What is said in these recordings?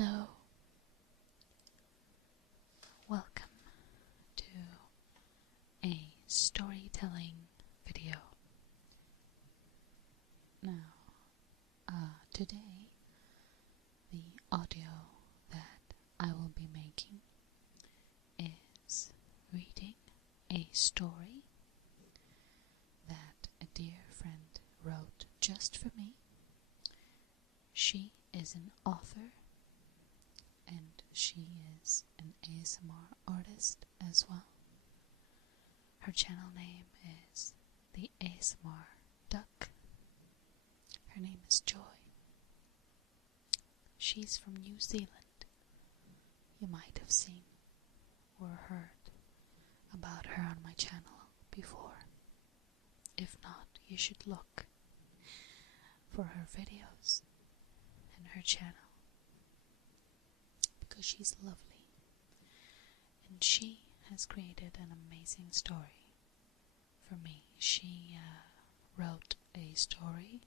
Hello, welcome to a storytelling video. Now, today the audio that I will be making is reading a story that a dear friend wrote just for me. She is an author and she is an ASMR artist as well. Her channel name is the ASMR Duck. Her name is Joy. She's from New Zealand. You might have seen or heard about her on my channel before. If not, you should look for her videos and her channel, because she's lovely and she has created an amazing story for me. She wrote a story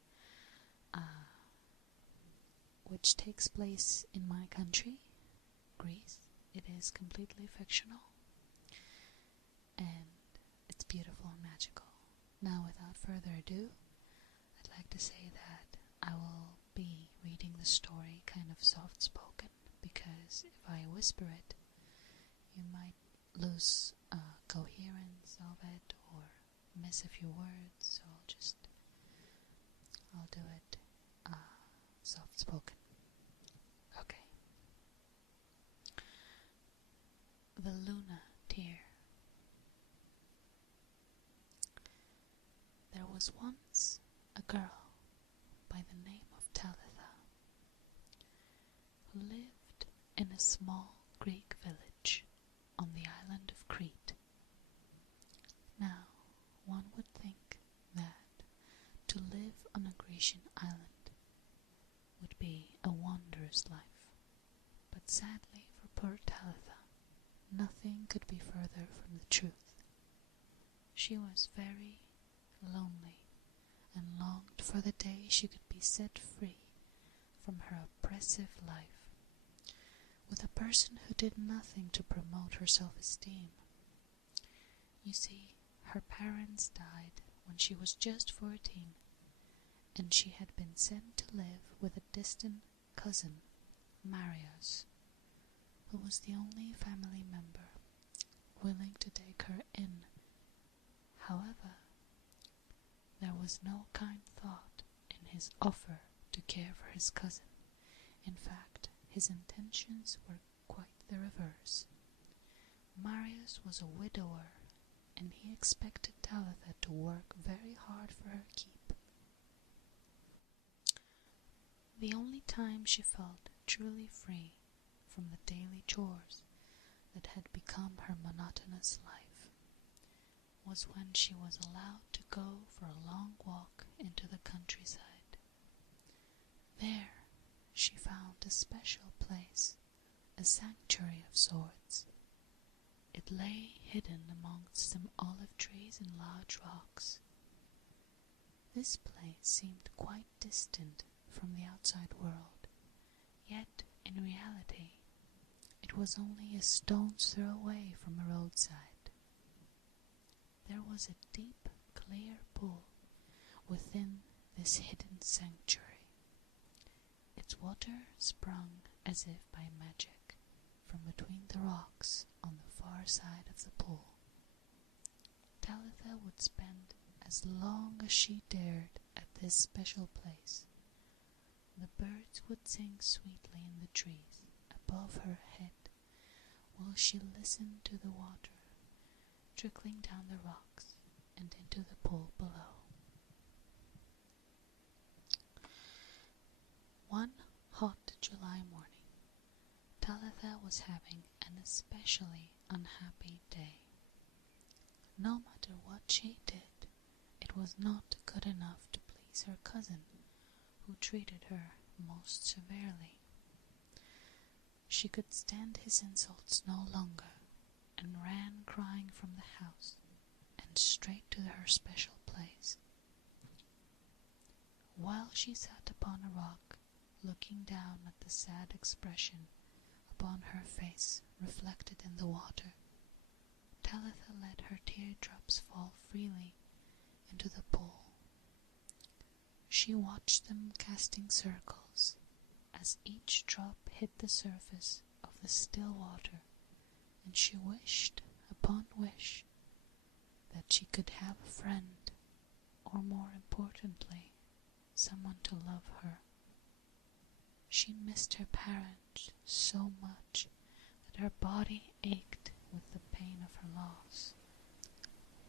which takes place in my country, Greece. It is completely fictional and it's beautiful and magical. Now, without further ado, I'd like to say that I will be reading the story kind of soft spoken, because if I whisper it, you might lose coherence of it or miss a few words, so I'll do it soft spoken. Okay. The Luna Tear. There was once a girl by the name of Talitha who lived in a small Greek village on the island of Crete. Now, one would think that to live on a Grecian island would be a wondrous life, but sadly for poor Talitha, nothing could be further from the truth. She was very lonely and longed for the day she could be set free from her oppressive life with a person who did nothing to promote her self-esteem. You see, her parents died when she was just 14, and she had been sent to live with a distant cousin, Marius, who was the only family member willing to take her in. However, there was no kind thought in his offer to care for his cousin. In fact, his intentions were quite the reverse. Marius was a widower, and he expected Talitha to work very hard for her keep. The only time she felt truly free from the daily chores that had become her monotonous life was when she was allowed to go for a long walk into the countryside. There she found a special place, a sanctuary of sorts. It lay hidden amongst some olive trees and large rocks. This place seemed quite distant from the outside world, yet in reality it was only a stone's throw away from a roadside. There was a deep, clear pool within this hidden sanctuary. Its water sprung as if by magic from between the rocks on the far side of the pool. Talitha would spend as long as she dared at this special place. The birds would sing sweetly in the trees above her head while she listened to the water trickling down the rocks and into the pool below. One hot July morning, Talitha was having an especially unhappy day. No matter what she did, it was not good enough to please her cousin, who treated her most severely. She could stand his insults no longer, and ran crying from the house and straight to her special place. While she sat upon a rock looking down at the sad expression upon her face reflected in the water. Talitha let her teardrops fall freely into the pool. She watched them casting circles as each drop hit the surface of the still water, and she wished upon wish that she could have a friend, or more importantly, someone to love her. She missed her parents so much that her body ached with the pain of her loss.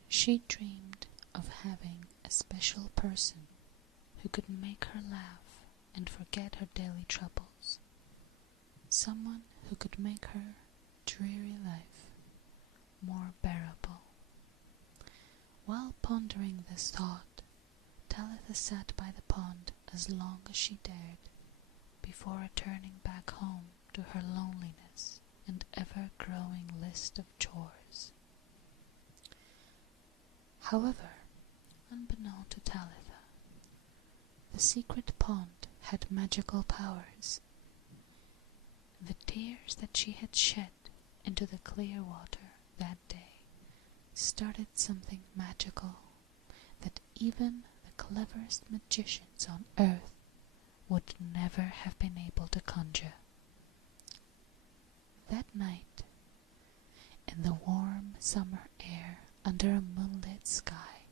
She dreamed of having a special person who could make her laugh and forget her daily troubles, someone who could make her dreary life more bearable. While pondering this thought, Talitha sat by the pond as long as she dared before returning back home to her loneliness and ever-growing list of chores. However, unbeknown to Talitha, the secret pond had magical powers. The tears that she had shed into the clear water that day started something magical that even the cleverest magicians on earth would never have been able to conjure. That night, in the warm summer air under a moonlit sky,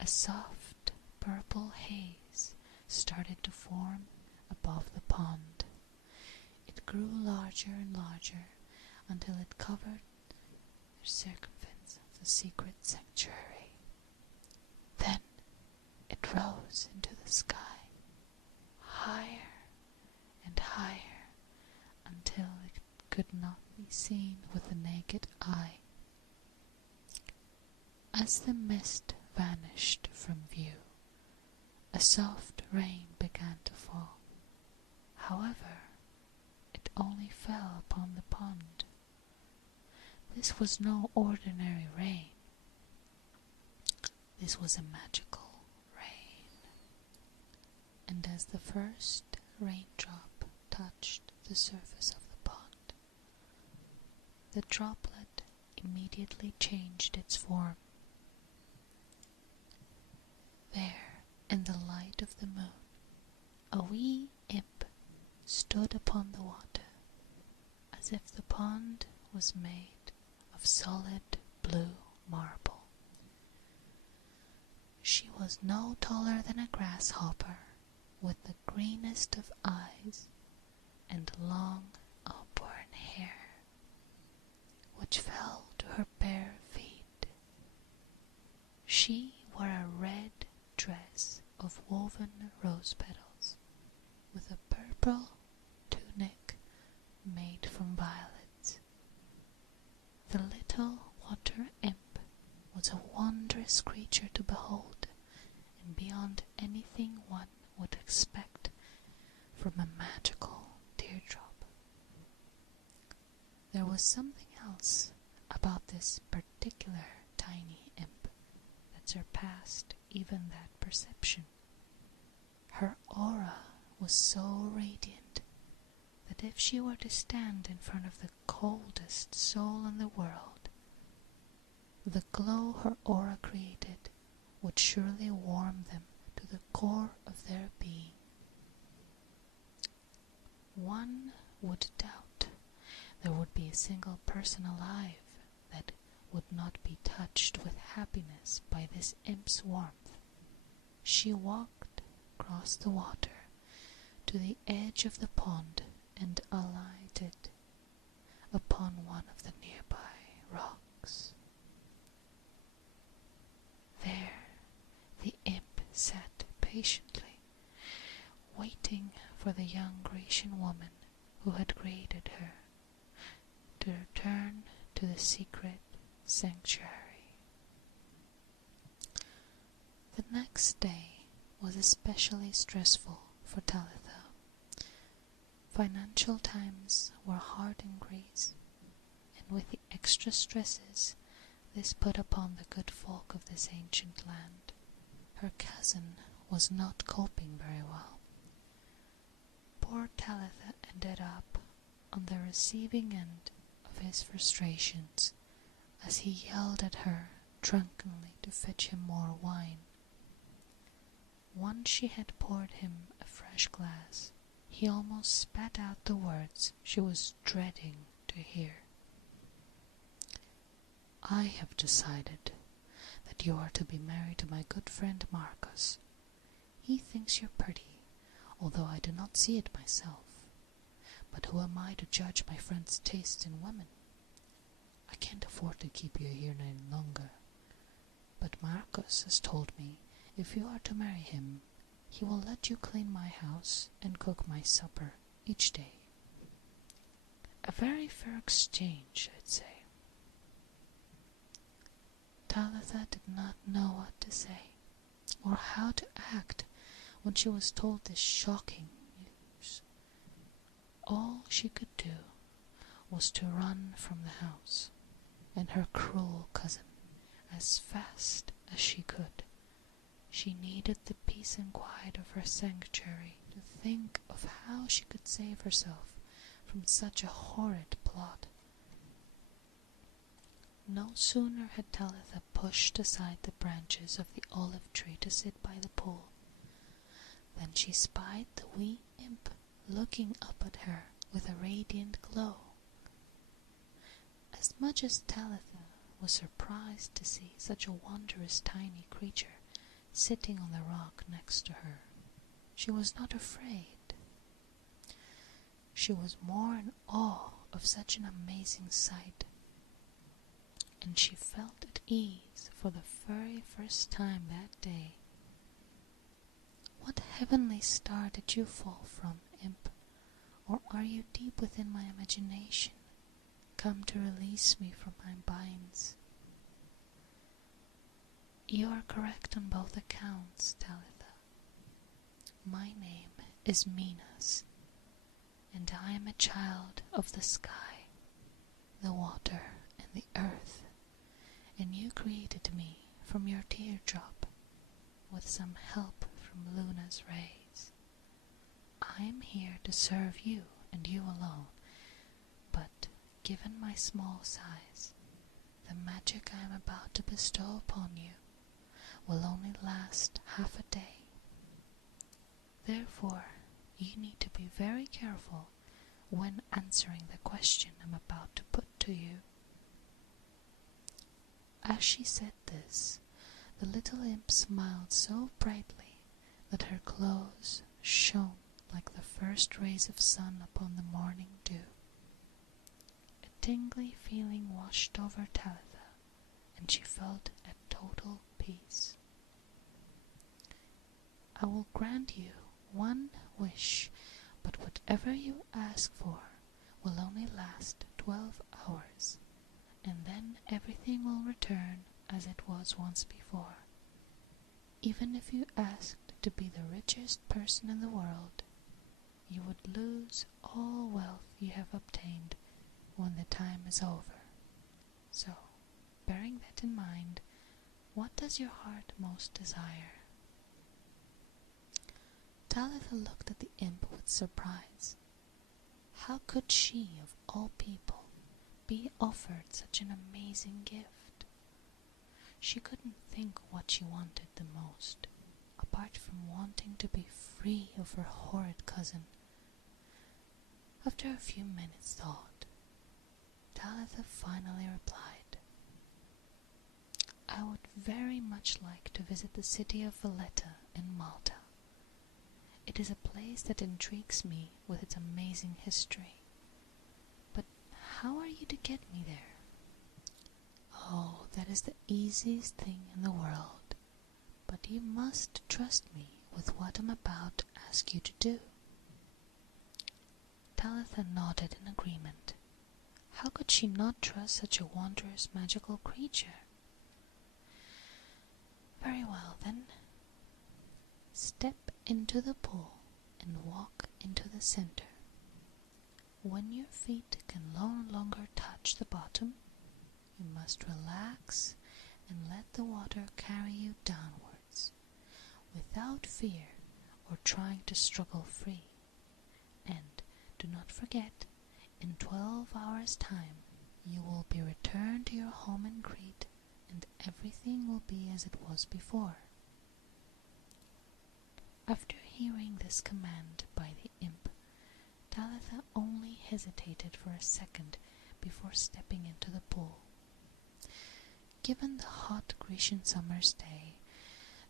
a soft purple haze started to form above the pond. It grew larger and larger until it covered the circumference of the secret sanctuary. Then it rose into the sky, higher and higher, until it could not be seen with the naked eye. As the mist vanished from view, a soft rain began to fall. However, it only fell upon the pond. This was no ordinary rain. This was a magical rain. And as the first raindrop touched the surface of the pond, the droplet immediately changed its form. There, in the light of the moon, a wee imp stood upon the water, as if the pond was made of solid blue marble. She was no taller than a grasshopper, with the greenest of eyes and long auburn hair, which fell to her bare feet. She wore a red dress of woven rose petals, with a purple tunic made from violets. The little water imp was a wondrous creature to behold, and beyond anything one would expect from a magical teardrop. There was something else about this particular tiny imp that surpassed even that perception. Her aura was so radiant that if she were to stand in front of the coldest soul in the world, the glow her aura created would surely warm them to the core of their being. One would doubt there would be a single person alive that would not be touched with happiness by this imp's warmth. She walked across the water to the edge of the pond and alighted upon one of the nearby rocks. There the imp sat patiently, waiting for the young Grecian woman who had created her to return to the secret sanctuary. The next day was especially stressful for Talitha. Financial times were hard in Greece, and with the extra stresses this put upon the good folk of this ancient land, her cousin was not coping very well. Talitha ended up on the receiving end of his frustrations as he yelled at her drunkenly to fetch him more wine. Once she had poured him a fresh glass, he almost spat out the words she was dreading to hear. "I have decided that you are to be married to my good friend Marcus. He thinks you're pretty, although I do not see it myself. But who am I to judge my friend's taste in women? I can't afford to keep you here any longer. But Marcus has told me if you are to marry him, he will let you clean my house and cook my supper each day. A very fair exchange, I'd say." Talitha did not know what to say, or how to act when she was told this shocking news. All she could do was to run from the house and her cruel cousin as fast as she could. She needed the peace and quiet of her sanctuary to think of how she could save herself from such a horrid plot. No sooner had Talitha pushed aside the branches of the olive tree to sit by the pool than she spied the wee imp looking up at her with a radiant glow. As much as Talitha was surprised to see such a wondrous tiny creature sitting on the rock next to her, she was not afraid. She was more in awe of such an amazing sight, and she felt at ease for the very first time that day. "What heavenly star did you fall from, imp? Or are you deep within my imagination, come to release me from my binds?" "You are correct on both accounts, Talitha. My name is Minas, and I am a child of the sky, the water, and the earth, and you created me from your teardrop, with some help from Luna's rays. I am here to serve you and you alone, but given my small size, the magic I am about to bestow upon you will only last half a day. Therefore, you need to be very careful when answering the question I'm about to put to you." As she said this, the little imp smiled so brightly that her clothes shone like the first rays of sun upon the morning dew. A tingly feeling washed over Talitha, and she felt at total peace. "I will grant you one wish, but whatever you ask for will only last 12 hours, and then everything will return as it was once before. Even if you asked to be the richest person in the world, you would lose all wealth you have obtained when the time is over. So, bearing that in mind, what does your heart most desire?" Talitha looked at the imp with surprise. How could she, of all people, be offered such an amazing gift? She couldn't think what she wanted the most, apart from wanting to be free of her horrid cousin. After a few minutes' thought, Talitha finally replied, "I would very much like to visit the city of Valletta in Malta. It is a place that intrigues me with its amazing history. But how are you to get me there?" "Oh, that is the easiest thing in the world, but you must trust me with what I'm about to ask you to do." Talitha nodded in agreement. How could she not trust such a wondrous magical creature? "Very well, then. Step into the pool and walk into the center. When your feet can no longer touch the bottom, you must relax and let the water carry you downwards, without fear or trying to struggle free. And forget, in 12 hours' time you will be returned to your home in Crete, and everything will be as it was before." After hearing this command by the imp, Talitha only hesitated for a second before stepping into the pool. Given the hot Grecian summer's day,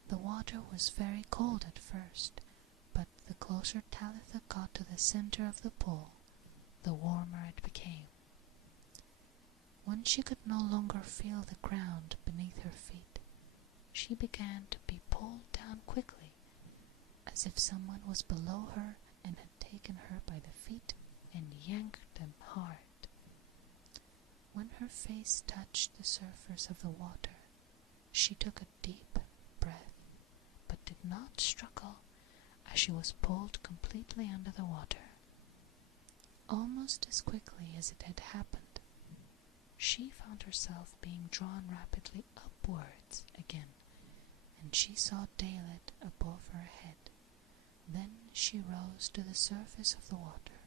the water was very cold at first, but the closer Talitha got to the center of the pool, the warmer it became. When she could no longer feel the ground beneath her feet, she began to be pulled down quickly, as if someone was below her and had taken her by the feet and yanked them hard. When her face touched the surface of the water, she took a deep breath, but did not struggle, as she was pulled completely under the water. Almost as quickly as it had happened, she found herself being drawn rapidly upwards again, and she saw daylight above her head. Then she rose to the surface of the water.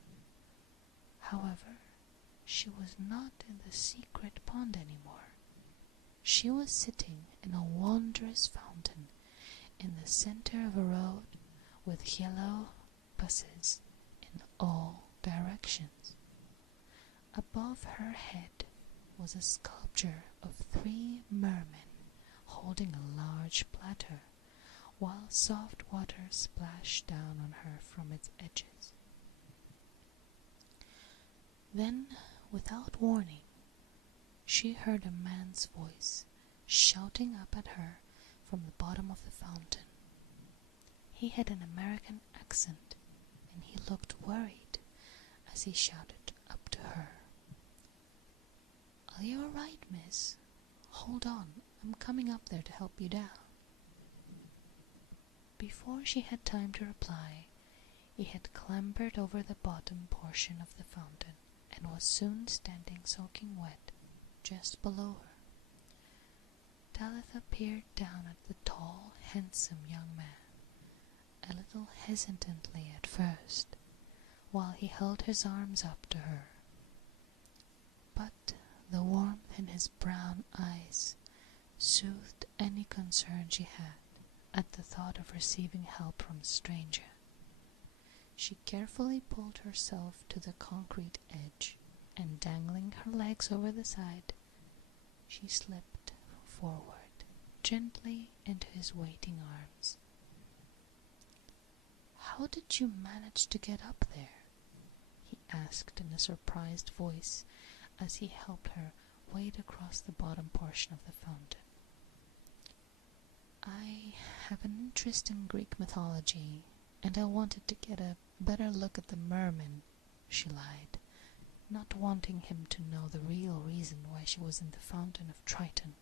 However, she was not in the secret pond anymore. She was sitting in a wondrous fountain in the center of a road with yellow buses in all directions. Above her head was a sculpture of 3 mermen holding a large platter, while soft water splashed down on her from its edges. Then, without warning, she heard a man's voice shouting up at her from the bottom of the fountain. He had an American accent, and he looked worried as he shouted up to her. "Are you all right, miss? Hold on, I'm coming up there to help you down." Before she had time to reply, he had clambered over the bottom portion of the fountain and was soon standing soaking wet just below her. Talitha peered down at the tall, handsome young man, a little hesitantly at first, while he held his arms up to her. But the warmth in his brown eyes soothed any concern she had at the thought of receiving help from a stranger. She carefully pulled herself to the concrete edge, and dangling her legs over the side, she slipped forward gently into his waiting arms. "How did you manage to get up there?" he asked in a surprised voice as he helped her wade across the bottom portion of the fountain. "I have an interest in Greek mythology, and I wanted to get a better look at the merman," she lied, not wanting him to know the real reason why she was in the fountain of Triton.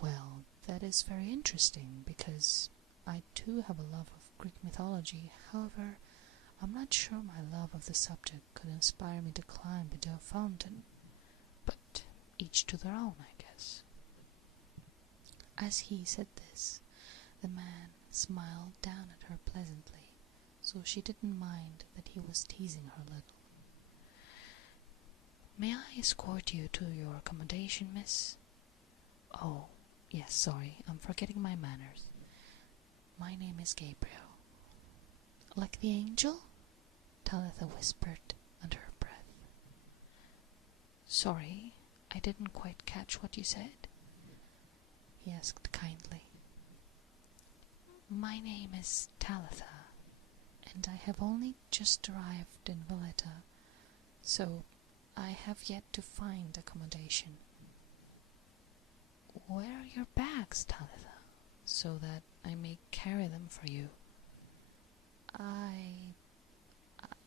"Well, that is very interesting, because I too have a love of Greek mythology. However, I'm not sure my love of the subject could inspire me to climb into a fountain, but each to their own, I guess." As he said this, the man smiled down at her pleasantly, so she didn't mind that he was teasing her a little. "May I escort you to your accommodation, miss?" "Oh, yes, sorry, I'm forgetting my manners. My name is Gabriel." "Like the angel?" Talitha whispered under her breath. "Sorry, I didn't quite catch what you said," he asked kindly. "My name is Talitha, and I have only just arrived in Valletta, so I have yet to find accommodation." "Where are your bags, Talitha, so that I may carry them for you?"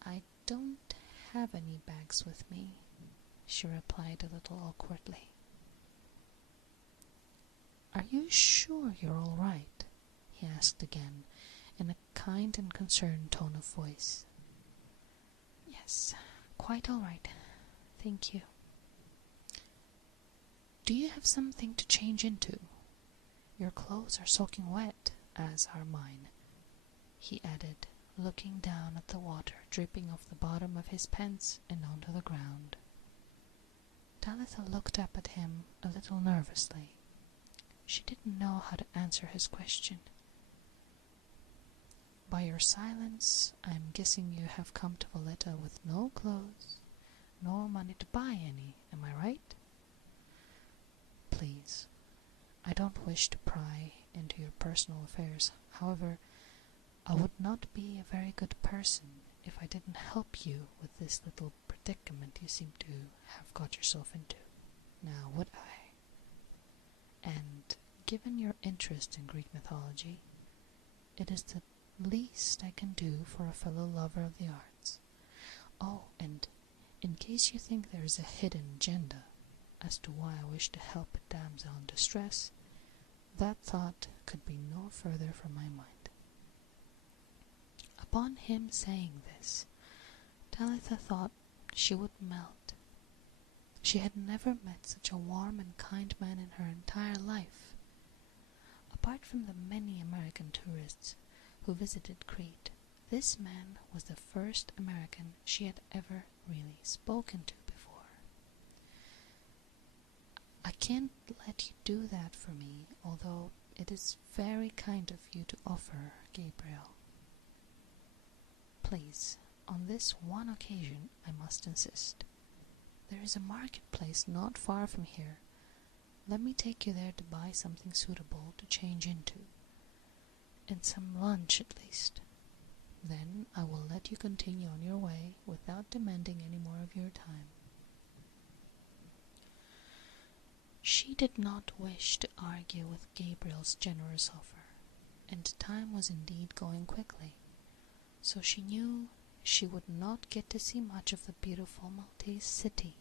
I don't have any bags with me," she replied a little awkwardly. "Are you sure you're all right?" he asked again, in a kind and concerned tone of voice. "Yes, quite all right, thank you." "Do you have something to change into? Your clothes are soaking wet, as are mine," he added, looking down at the water dripping off the bottom of his pants and onto the ground. Talitha looked up at him a little nervously. She didn't know how to answer his question. "By your silence, I'm guessing you have come to Valletta with no clothes, nor money to buy any, am I right?" "Please, I don't wish to pry into your personal affairs. However, I would not be a very good person if I didn't help you with this little predicament you seem to have got yourself into. Now, would I? And given your interest in Greek mythology, it is the least I can do for a fellow lover of the arts. Oh, and in case you think there is a hidden agenda as to why I wish to help a damsel in distress, that thought could be no further from my mind." Upon him saying this, Talitha thought she would melt. She had never met such a warm and kind man in her entire life. Apart from the many American tourists who visited Crete, this man was the first American she had ever really spoken to before. "I can't let you do that for me, although it is very kind of you to offer, Gabriel. Please, on this one occasion I must insist. There is a marketplace not far from here. Let me take you there to buy something suitable to change into, and some lunch at least. Then I will let you continue on your way without demanding any more of your time." She did not wish to argue with Gabriel's generous offer, and time was indeed going quickly, so she knew she would not get to see much of the beautiful Maltese city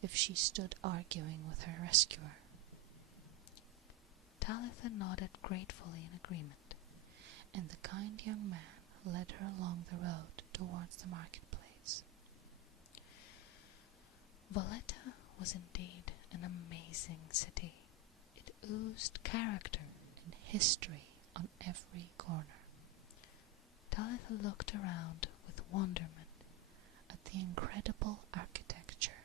if she stood arguing with her rescuer. Talitha nodded gratefully in agreement, and the kind young man led her along the road towards the marketplace. Valletta was indeed an amazing city. It oozed character and history on every corner. Talitha looked around with wonderment at the incredible architecture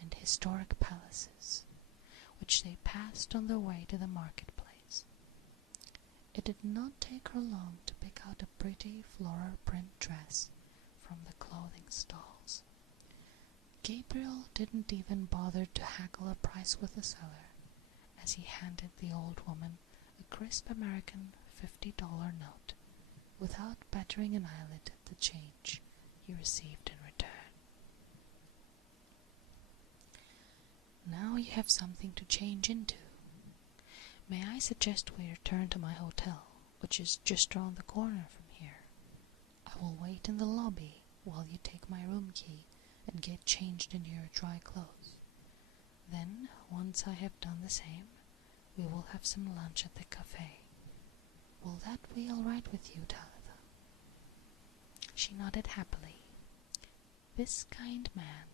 and historic palaces, which they passed on their way to the marketplace. It did not take her long to pick out a pretty floral print dress from the clothing stalls. Gabriel didn't even bother to haggle a price with the seller, as he handed the old woman a crisp American $50 note, without battering an eyelid at the change he received in return. "Now you have something to change into. May I suggest we return to my hotel, which is just round the corner from here? I will wait in the lobby while you take my room key and get changed into your dry clothes. Then, once I have done the same, we will have some lunch at the cafe. Will that be all right with you, Talitha?" She nodded happily. This kind man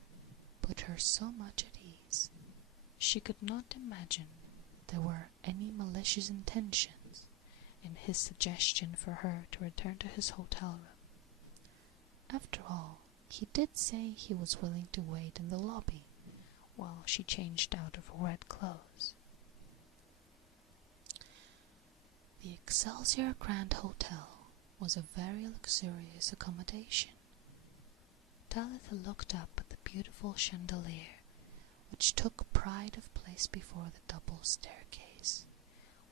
put her so much at ease. She could not imagine there were any malicious intentions in his suggestion for her to return to his hotel room. After all, he did say he was willing to wait in the lobby while she changed out of her wet clothes. The Excelsior Grand Hotel was a very luxurious accommodation. Talitha looked up at the beautiful chandelier, which took pride of place before the double staircase,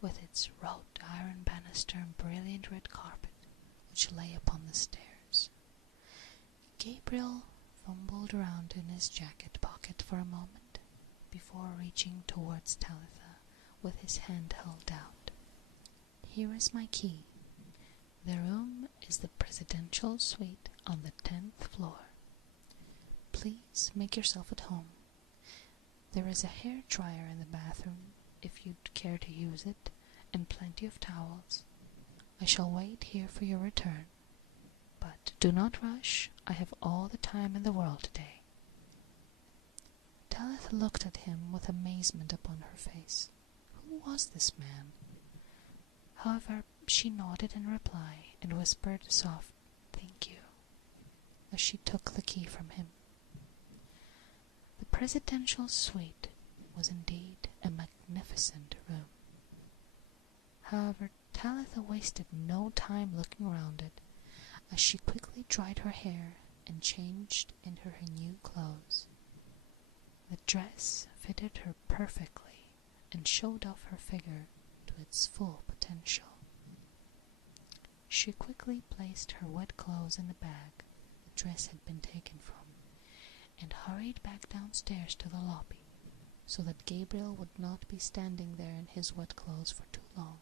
with its wrought iron banister and brilliant red carpet which lay upon the stairs. Gabriel fumbled around in his jacket pocket for a moment before reaching towards Talitha with his hand held out. "Here is my key. The room is the presidential suite on the 10th floor. Please make yourself at home. There is a hair dryer in the bathroom if you'd care to use it, and plenty of towels. I shall wait here for your return. But do not rush, I have all the time in the world today." Talitha looked at him with amazement upon her face. Who was this man? However, she nodded in reply and whispered "Thank you," as she took the key from him. The presidential suite was indeed a magnificent room. However, Talitha wasted no time looking around it, as she quickly dried her hair and changed into her new clothes. The dress fitted her perfectly and showed off her figure to its full potential. She quickly placed her wet clothes in the bag the dress had been taken from, and hurried back downstairs to the lobby, so that Gabriel would not be standing there in his wet clothes for too long.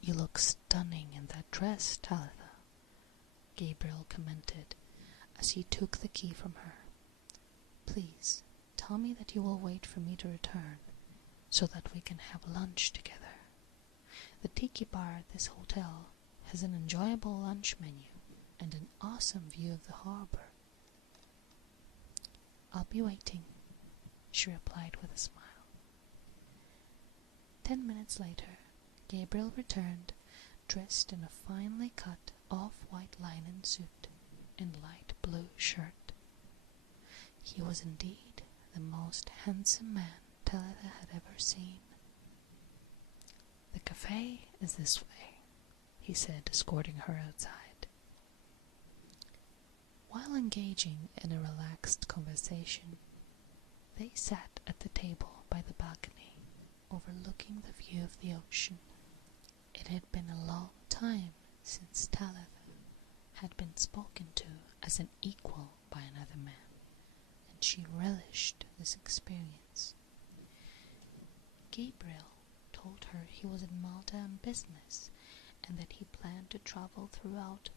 "You look stunning in that dress, Talitha," Gabriel commented as he took the key from her. "Please tell me that you will wait for me to return, so that we can have lunch together. The tiki bar at this hotel has an enjoyable lunch menu and an awesome view of the harbor." "I'll be waiting," she replied with a smile. 10 minutes later, Gabriel returned, dressed in a finely cut off-white linen suit and light blue shirt. He was indeed the most handsome man Talitha had ever seen. "The cafe is this way," he said, escorting her outside. While engaging in a relaxed conversation, they sat at the table by the balcony, overlooking the view of the ocean. It had been a long time since Talitha had been spoken to as an equal by another man, and she relished this experience. Gabriel told her he was in Malta on business, and that he planned to travel throughout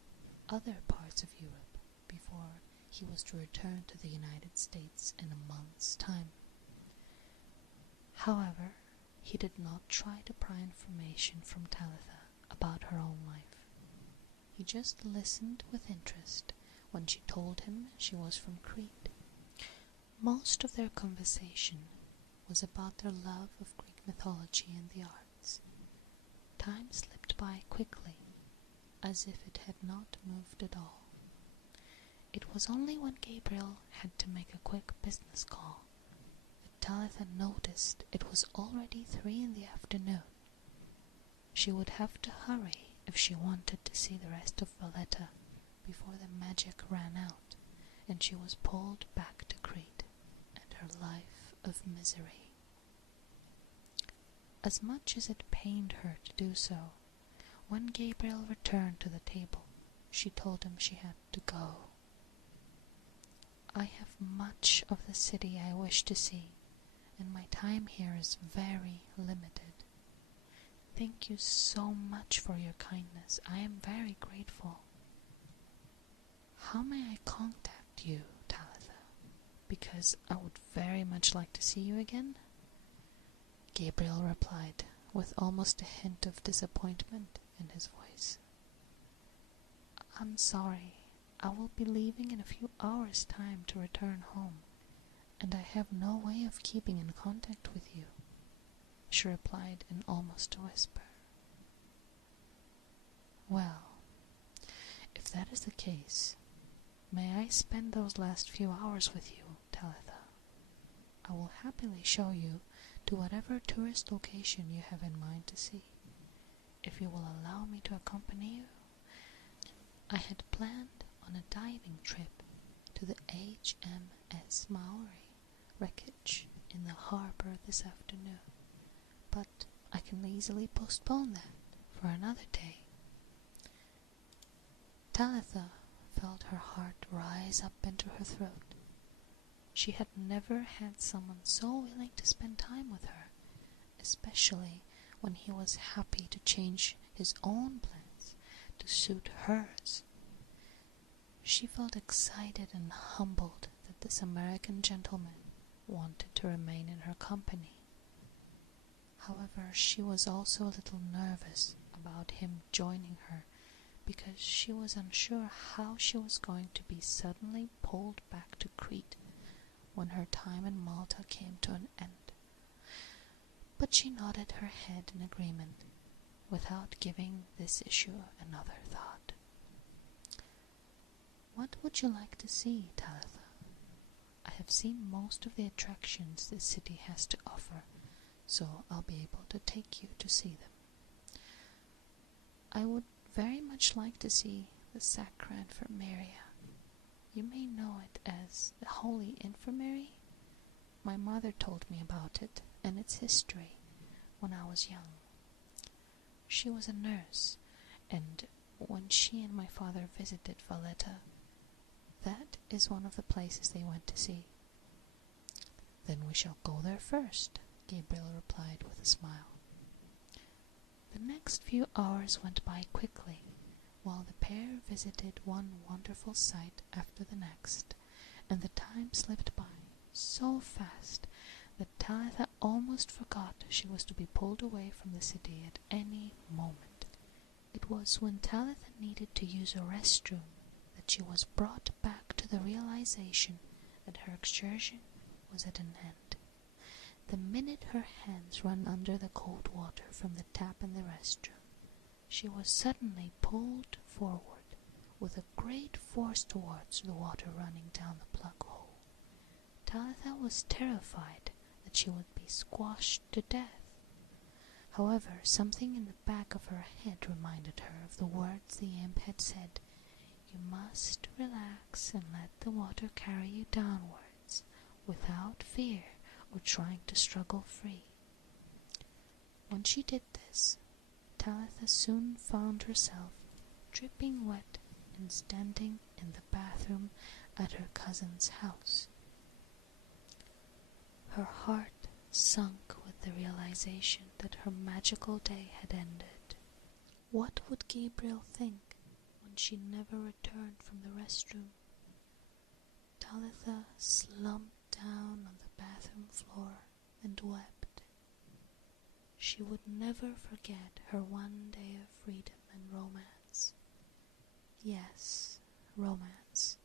other parts of Europe before he was to return to the United States in a month's time. However, he did not try to pry information from Talitha about her own life. He just listened with interest when she told him she was from Crete. Most of their conversation was about their love of Greek mythology and the arts. Time slipped by quickly, as if it had not moved at all. It was only when Gabriel had to make a quick business call that Talitha noticed it was already 3 in the afternoon. She would have to hurry if she wanted to see the rest of Valletta before the magic ran out and she was pulled back to Crete and her life of misery. As much as it pained her to do so, when Gabriel returned to the table, she told him she had to go. "I have much of the city I wish to see, and my time here is very limited. Thank you so much for your kindness. I am very grateful. How may I contact you, Talitha? Because I would very much like to see you again?" Gabriel replied, with almost a hint of disappointment in his voice. "I'm sorry. I will be leaving in a few hours' time to return home, and I have no way of keeping in contact with you," she replied in almost a whisper. "Well, if that is the case, may I spend those last few hours with you, Talitha? I will happily show you to whatever tourist location you have in mind to see, if you will allow me to accompany you. I had planned on a diving trip to the HMS Maori wreckage in the harbor this afternoon, but I can easily postpone that for another day." Talitha felt her heart rise up into her throat. She had never had someone so willing to spend time with her, especially when he was happy to change his own plans to suit hers. She felt excited and humbled that this American gentleman wanted to remain in her company. However, she was also a little nervous about him joining her, because she was unsure how she was going to be suddenly pulled back to Crete when her time in Malta came to an end. But she nodded her head in agreement, without giving this issue another thought. would you like to see, Talitha? I have seen most of the attractions this city has to offer, so I'll be able to take you to see them. I would very much like to see the Sacra Infirmaria. You may know it as the Holy Infirmary. My mother told me about it and its history when I was young. She was a nurse, and when she and my father visited Valletta, that is one of the places they went to see. Then we shall go there first, Gabriel replied with a smile. The next few hours went by quickly, while the pair visited one wonderful sight after the next, and the time slipped by so fast that Talitha almost forgot she was to be pulled away from the city at any moment. It was when Talitha needed to use a restroom that she was brought back to the realization that her excursion was at an end. The minute her hands ran under the cold water from the tap in the restroom, she was suddenly pulled forward with a great force towards the water running down the plug hole. Talitha was terrified that she would be squashed to death. However, something in the back of her head reminded her of the words the imp had said: "You must relax and let the water carry you downwards, without fear or trying to struggle free." When she did this, Talitha soon found herself dripping wet and standing in the bathroom at her cousin's house. Her heart sunk with the realization that her magical day had ended. What would Gabriel think when she never returned from the restroom? Talitha slumped down on the bathroom floor and wept. She would never forget her one day of freedom and romance. Yes, romance,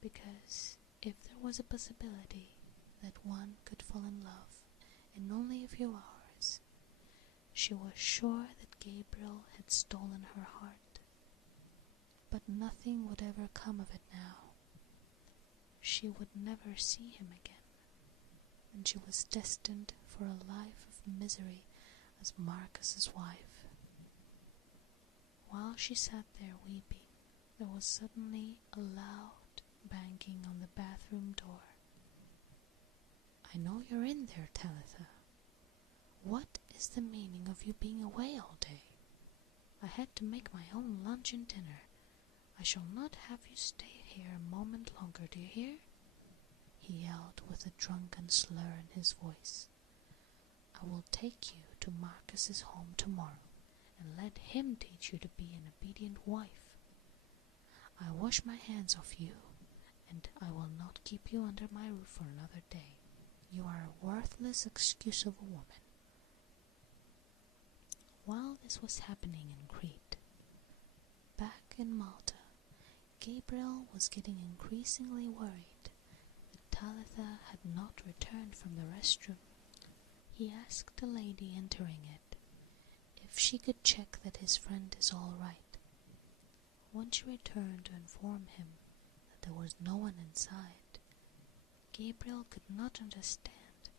because if there was a possibility that one could fall in love in only a few hours, she was sure that Gabriel had stolen her heart. But nothing would ever come of it now. She would never see him again, and she was destined for a life of misery as Marcus's wife. While she sat there weeping, there was suddenly a loud banging on the bathroom door. "I know you're in there, Talitha. What is the meaning of you being away all day? I had to make my own lunch and dinner. I shall not have you stay here a moment longer, do you hear?" he yelled with a drunken slur in his voice. "I will take you to Marcus's home tomorrow and let him teach you to be an obedient wife. I wash my hands off you, and I will not keep you under my roof for another day. You are a worthless excuse of a woman." While this was happening in Crete, back in Malta, Gabriel was getting increasingly worried that Talitha had not returned from the restroom. He asked the lady entering it if she could check that his friend is all right. When she returned to inform him that there was no one inside, Gabriel could not understand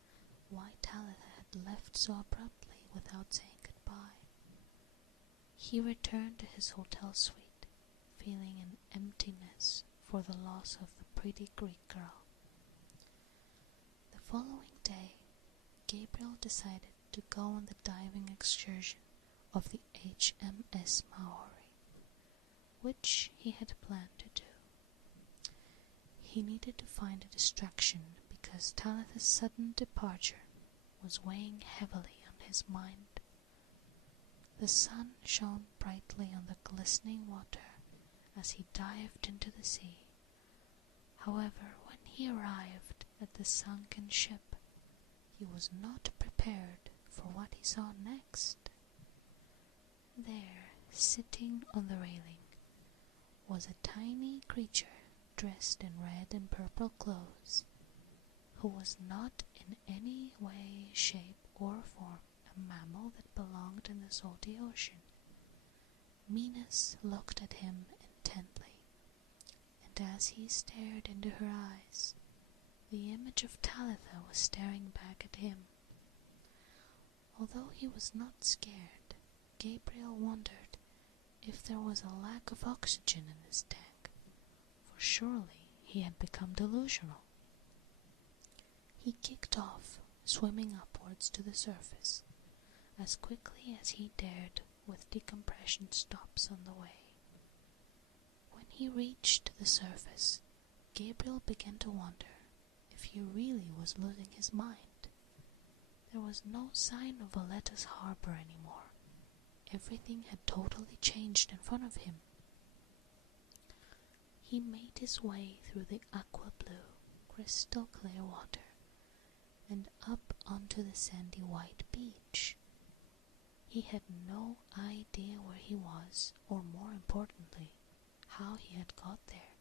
why Talitha had left so abruptly without saying goodbye. He returned to his hotel suite, feeling an emptiness for the loss of the pretty Greek girl. The following day, Gabriel decided to go on the diving excursion of the HMS Maori, which he had planned to do. He needed to find a distraction because Talitha's sudden departure was weighing heavily on his mind. The sun shone brightly on the glistening water as he dived into the sea. However, when he arrived at the sunken ship, he was not prepared for what he saw next. There, sitting on the railing, was a tiny creature dressed in red and purple clothes, who was not in any way, shape, or form a mammal that belonged in the salty ocean. Minas looked at him intently, and but as he stared into her eyes, the image of Talitha was staring back at him. Although he was not scared, Gabriel wondered if there was a lack of oxygen in his tank, for surely he had become delusional. He kicked off, swimming upwards to the surface, as quickly as he dared, with decompression stops on the way. When he reached the surface, Gabriel began to wonder if he really was losing his mind. There was no sign of Valletta's harbor anymore. Everything had totally changed in front of him. He made his way through the aqua blue, crystal clear water and up onto the sandy white beach. He had no idea where he was, or more importantly, how he had got there.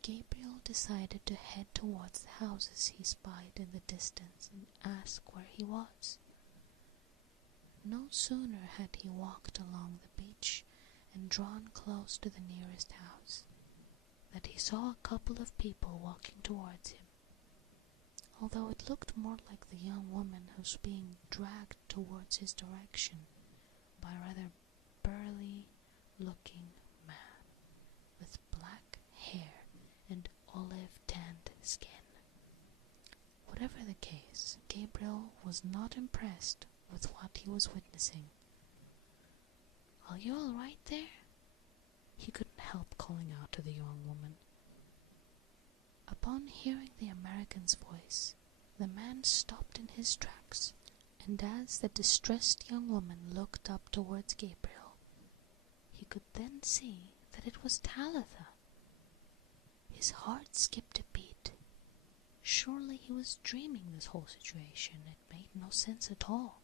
Gabriel decided to head towards the houses he spied in the distance and ask where he was. No sooner had he walked along the beach and drawn close to the nearest house, that he saw a couple of people walking towards him. Although it looked more like the young woman who was being dragged towards his direction by a rather burly-looking man with black hair and olive-tanned skin. Whatever the case, Gabriel was not impressed with what he was witnessing. "Are you all right there?" he couldn't help calling out to the young woman. Upon hearing the American's voice, the man stopped in his tracks, and as the distressed young woman looked up towards Gabriel, he could then see that it was Talitha. His heart skipped a beat. Surely he was dreaming this whole situation. It made no sense at all.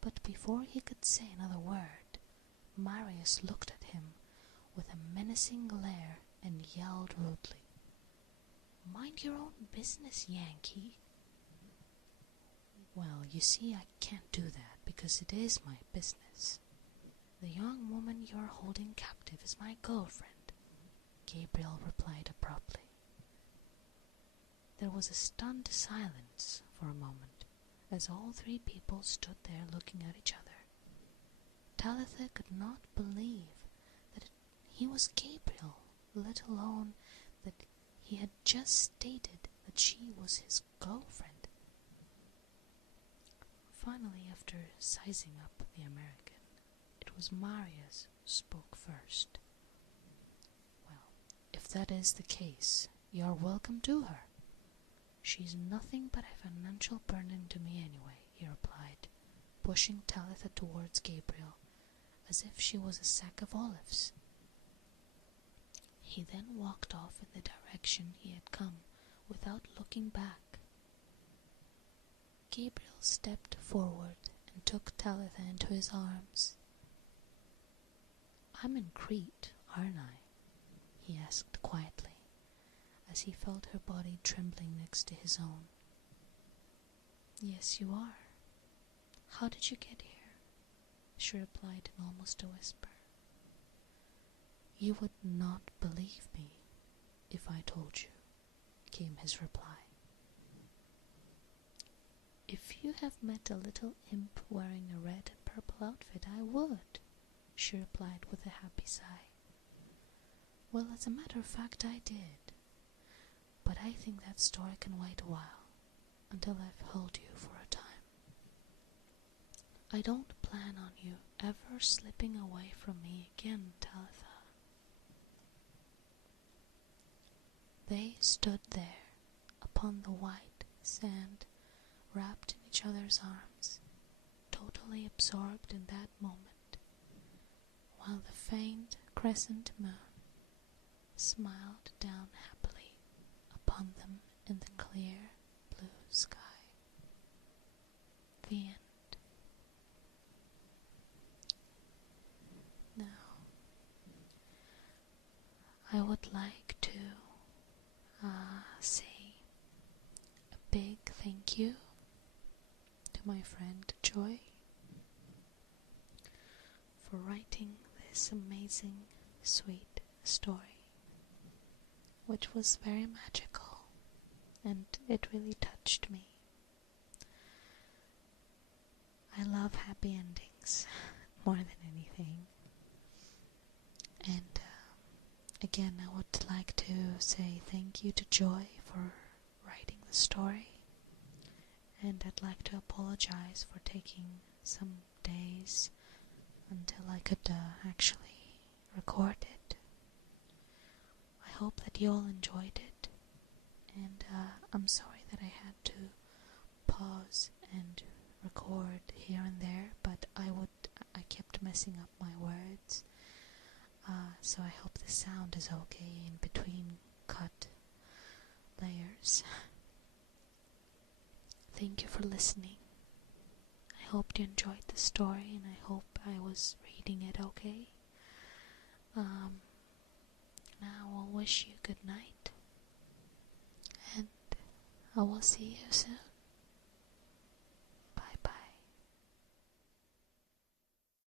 But before he could say another word, Marius looked at him with a menacing glare and yelled rudely, "Mind your own business, Yankee." "Well, you see, I can't do that, because it is my business. The young woman you are holding captive is my girlfriend," Gabriel replied abruptly. There was a stunned silence for a moment, as all three people stood there looking at each other. Talitha could not believe that he was Gabriel, let alone that he had just stated that she was his girlfriend. Finally, after sizing up the American, it was Marius who spoke first. "Well, if that is the case, you are welcome to her. She's nothing but a financial burden to me anyway," he replied, pushing Talitha towards Gabriel, as if she was a sack of olives. He then walked off in the direction he had come, without looking back. Gabriel stepped forward and took Talitha into his arms. "I'm in Crete, aren't I?" he asked quietly, as he felt her body trembling next to his own. "Yes, you are. How did you get here?" she replied in almost a whisper. "You would not believe me if I told you," came his reply. "If you have met a little imp wearing a red and purple outfit, I would," she replied with a happy sigh. "Well, as a matter of fact, I did. But I think that story can wait a while, until I've held you for a time. I don't plan on you ever slipping away from me again, Talitha." They stood there, upon the white sand, wrapped in each other's arms, totally absorbed in that moment, while the faint crescent moon smiled down happily upon them in the clear blue sky. The end. Now, I would like to say a big thank you to my friend Joy for writing this amazing, sweet story. which was very magical, and it really touched me. I love happy endings more than anything. And again, I would like to say thank you to Joy for writing the story. And I'd like to apologize for taking some days until I could actually record it. I hope that you all enjoyed it, and I'm sorry that I had to pause and record here and there, but I kept messing up my words, so I hope the sound is okay in between cut layers. Thank you for listening. I hope you enjoyed the story, and I hope I was reading it okay. Now I'll wish you good night, and I will see you soon.